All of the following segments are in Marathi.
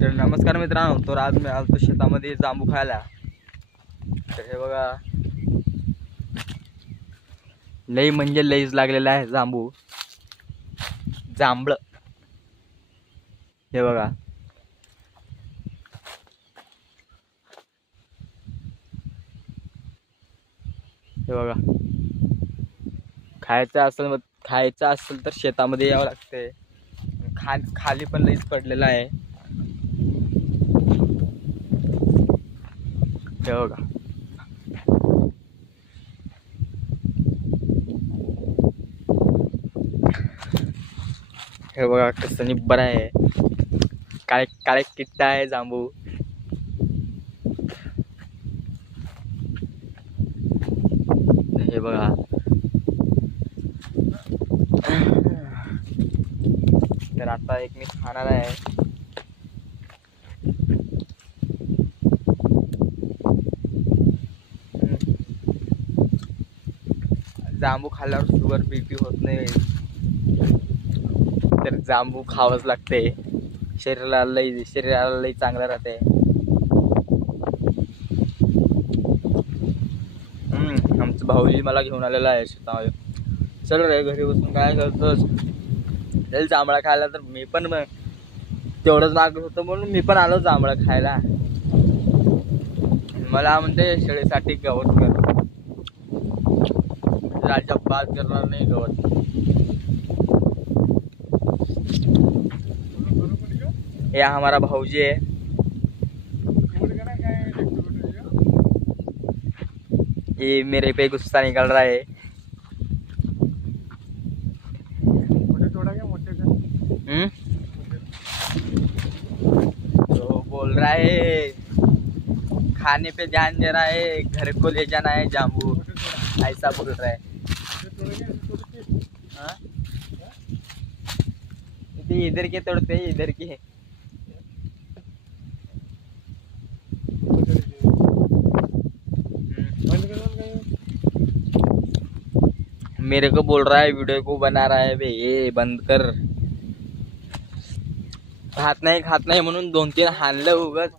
तर नमस्कार मित्रांनो, तर आज मी आलो शेतामध्ये जांबू खायला. तर हे बघा, लई म्हणजे लईच लागलेला आहे जांबू, जांभळ. हे बघा, हे बघा. खायचं असेल तर शेतामध्ये यावं लागते. खाली पण लईच पडलेला आहे. हे बघा, हे बघा कसं निब्बर आहे. काळे काळे किट्टा आहे जांबू. हे बघा, तर आता एक मी खाणार आहे. जांबू खाल्ल्यावर शुगर बीपी होत नाही, तर जांबू खावंच लागते. शरीराला लई चांगलं राहते. आमचं भाऊजी मला घेऊन आलेला आहे शेतामध्ये. चल रे, घरी बसून काय करतोस, चल जांभळा खायला. तर मी पण तेवढंच मागत होतं म्हणून मी पण आलो जांभळा खायला. मला म्हणते शेळीसाठी गवत कर. राजा बात करणार नाही गवत. ये हमारा भाऊजी है. ये मेरे पे गुस्सा निकल रहा है. तो बोल रहा है खाने पे ध्यान दे रहा है, घर को ले जाना है जांबू, ऐसा बोल रहा है. हाँ? इधर के तोड़ते हैं, इधर के. मेरे को बोल रहा है वीडियो को बना रहा है बे, ये बंद कर. खात नाही म्हणून 2-3 हाणलं उगाच.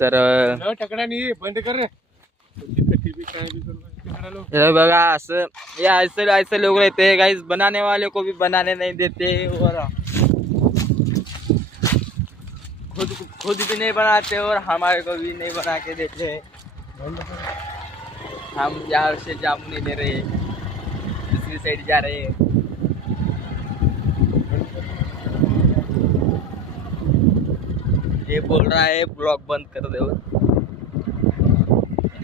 तर बंद कर. बघा, असं ऐसे लोग रहते हैं गाइस, बनाने वाले को भी बनाने नहीं देते और खुद भी नहीं बनाते और हमारे को भी नहीं बना के देते. हम यहाँ से जामू नहीं ले रहे, दूसरी साइड जा रहे हैं. ये बोल रहा है ब्लॉग बंद कर दो,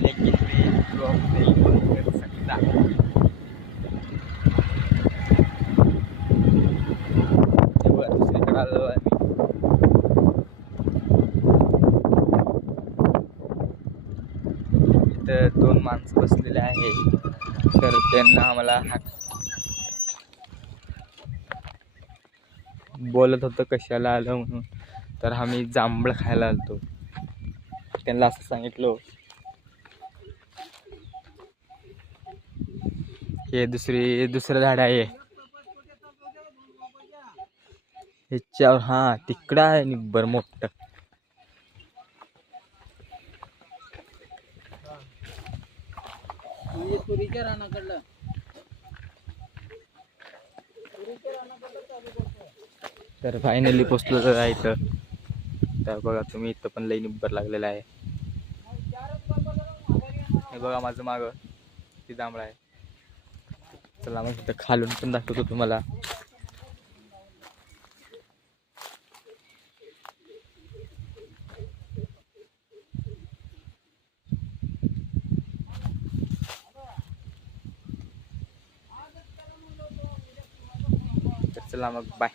लेकिन मैं ब्लॉग नहीं बंद कर सकता. दुसरीकडे आलो आहे मी. इथं 2 माणसं बसलेले आहे. तर त्यांना आम्हाला बोलत होतं कशाला आलं म्हणून. तर आम्ही जांभळ खायला आलतो. त्यांना असं सांगितलं. हे दुसरं झाड आहे ह्याच्यावर. हा, तिकडं आहे निब्बर मोठं. तर फायनली पोचलो तर इथं. तर बघा तुम्ही, इथं पण लई निब्बर लागलेला आहे. हे बघा माझं मागं ती जांभळा आहे. चला मग इथं खालून पण दाखवतो तुम्हाला. चला मग, बाय.